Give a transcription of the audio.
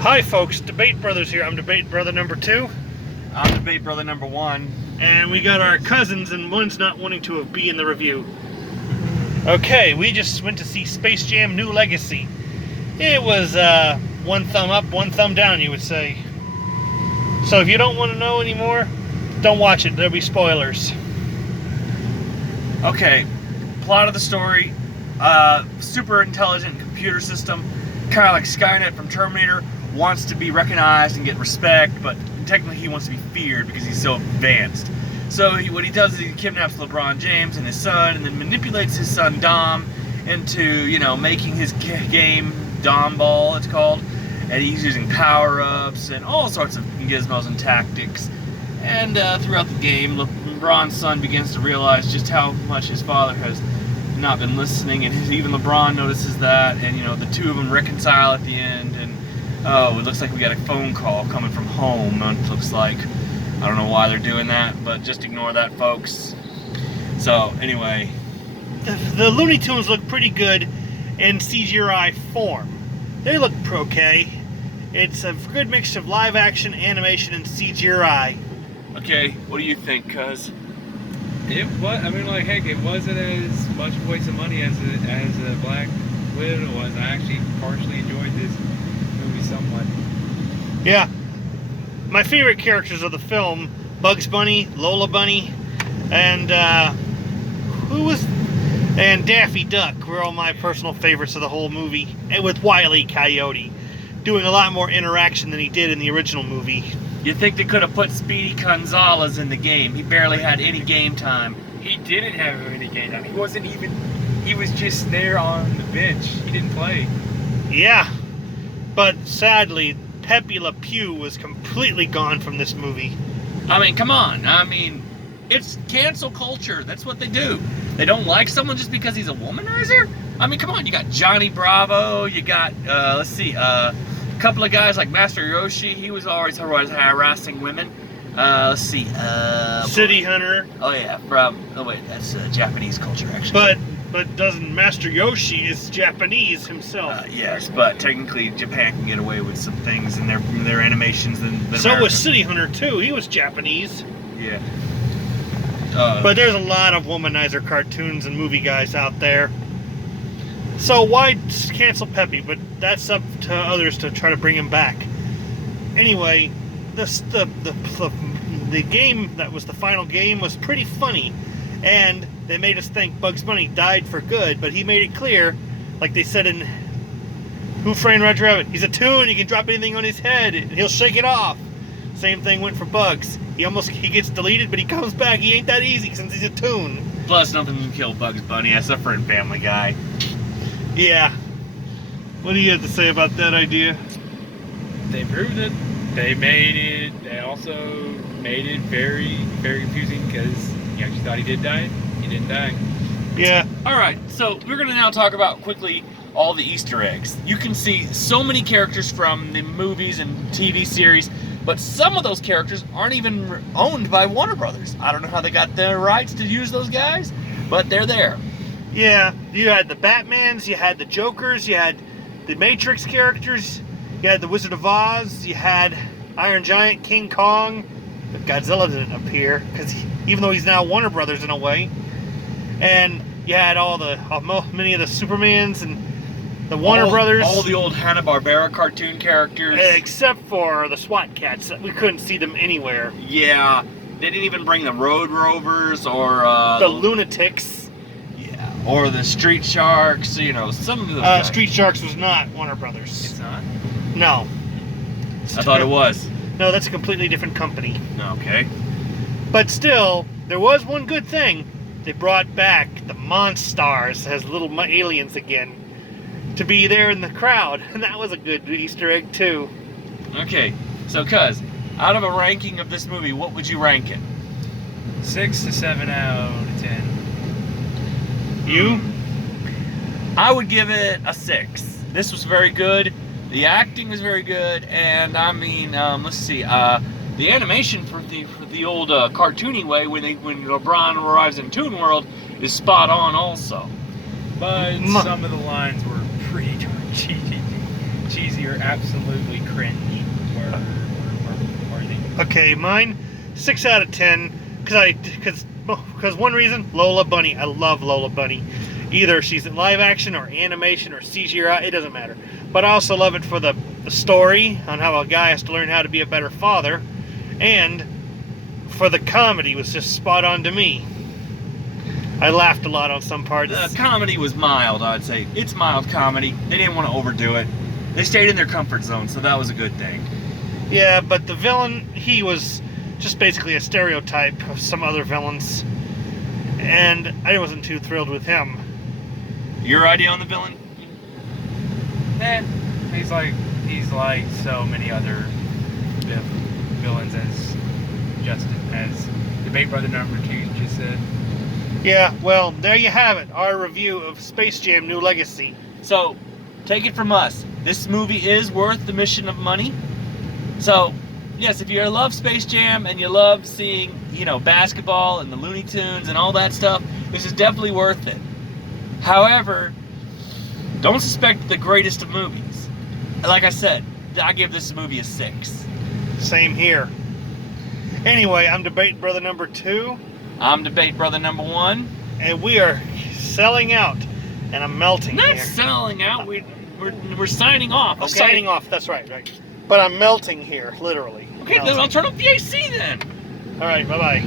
Hi folks, Debate Brothers here. I'm Debate Brother number 2. I'm Debate Brother number 1. And we got our cousins and one's not wanting to be in the review. Okay, we just went to see Space Jam New Legacy. It was one thumb up, one thumb down, you would say. So if you don't want to know anymore, don't watch it. There'll be spoilers. Okay, plot of the story. Super intelligent computer system, kind of like Skynet from Terminator, wants to be recognized and get respect, but technically he wants to be feared because he's so advanced. So what he does is he kidnaps LeBron James and his son, and then manipulates his son Dom into, making his game Dom Ball, it's called. And he's using power-ups and all sorts of gizmos and tactics. And throughout the game, LeBron's son begins to realize just how much his father has not been listening, and even LeBron notices that, and the two of them reconcile at the end, and it looks like we got a phone call coming from home. It looks like, I don't know why they're doing that, but just ignore that, folks. So anyway, the Looney Tunes look pretty good in CGI form. They look okay. It's a good mix of live action, animation, and CGI. Okay, what do you think, cuz? It was, heck, it wasn't as much a waste of money as Black Widow was. I actually partially enjoyed this movie somewhat. Yeah. My favorite characters of the film, Bugs Bunny, Lola Bunny, and and Daffy Duck were all my personal favorites of the whole movie, and with Wile E. Coyote doing a lot more interaction than he did in the original movie. You think they could have put Speedy Gonzalez in the game? He barely had any game time. He didn't have any game time. He was just there on the bench. He didn't play. Yeah, but sadly, Pepe Le Pew was completely gone from this movie. Come on. It's cancel culture. That's what they do. They don't like someone just because he's a womanizer? Come on. You got Johnny Bravo. You got, a couple of guys like Master Yoshi. He was always harassing women. City Hunter. Oh yeah, that's Japanese culture actually. But doesn't Master Yoshi is Japanese himself? Yes, but technically Japan can get away with some things in their animations than so America. was City Hunter too. He was Japanese. Yeah. But there's a lot of womanizer cartoons and movie guys out there. So why cancel Pepe? But that's up to others to try to bring him back. Anyway, the game that was the final game was pretty funny, and they made us think Bugs Bunny died for good. But he made it clear, like they said in Who Framed Roger Rabbit, he's a toon. He can drop anything on his head and he'll shake it off. Same thing went for Bugs. He gets deleted, but he comes back. He ain't that easy since he's a toon. Plus, nothing can kill Bugs Bunny except for in Family Guy. Yeah. What do you have to say about that idea? They proved it. They also made it very, very confusing because you actually thought he did die. He didn't die. Yeah. Alright, so we're going to now talk about quickly all the Easter eggs. You can see so many characters from the movies and TV series, but some of those characters aren't even owned by Warner Brothers. I don't know how they got the rights to use those guys, but they're there. Yeah, you had the Batmans, you had the Jokers, you had the Matrix characters, you had the Wizard of Oz, you had Iron Giant, King Kong, but Godzilla didn't appear, because even though he's now Warner Brothers in a way, and you had many of the Supermans and the Warner Brothers. All the old Hanna-Barbera cartoon characters. Except for the SWAT cats, we couldn't see them anywhere. Yeah, they didn't even bring the Road Rovers or the Lunatics. Or the Street Sharks, some of them. Street Sharks was not Warner Brothers. It's not? No. I thought it was. No, that's a completely different company. Okay. But still, there was one good thing. They brought back the Monstars as little aliens again to be there in the crowd. And that was a good Easter egg, too. Okay, so cuz, out of a ranking of this movie, what would you rank it? 6 to 7 out of 10. You? I would give it a 6. This was very good. The acting was very good, and let's see. The animation for the old cartoony way when LeBron arrives in Toon World is spot on also. But some of the lines were pretty cheesy. cheesy or absolutely cringe worthy? Okay, mine 6 out of 10 because one reason, Lola Bunny. I love Lola Bunny. Either she's in live action or animation or CGI, it doesn't matter. But I also love it for the story on how a guy has to learn how to be a better father, and for the comedy was just spot on to me. I laughed a lot on some parts. The comedy was mild, I'd say. It's mild comedy. They didn't want to overdo it. They stayed in their comfort zone, so that was a good thing. Yeah, but the villain, he was just basically a stereotype of some other villains, and I wasn't too thrilled with him. Your idea on the villain? He's like so many other villains, as Debate Brother number 2 just said. Yeah, well, there you have it, our review of Space Jam: New Legacy. So, take it from us. This movie is worth the mission of money. So, yes, if you love Space Jam and you love seeing, basketball and the Looney Tunes and all that stuff, this is definitely worth it. However, don't suspect the greatest of movies. Like I said, I give this movie a 6. Same here. Anyway, I'm Debate Brother number 2, I'm Debate Brother number 1. and we are selling out, and I'm melting Not here. selling out. We're signing off. Oh, Okay? signing off, that's right. But I'm melting here, literally. Okay, then Melting. I'll turn off the AC then. All right, bye-bye.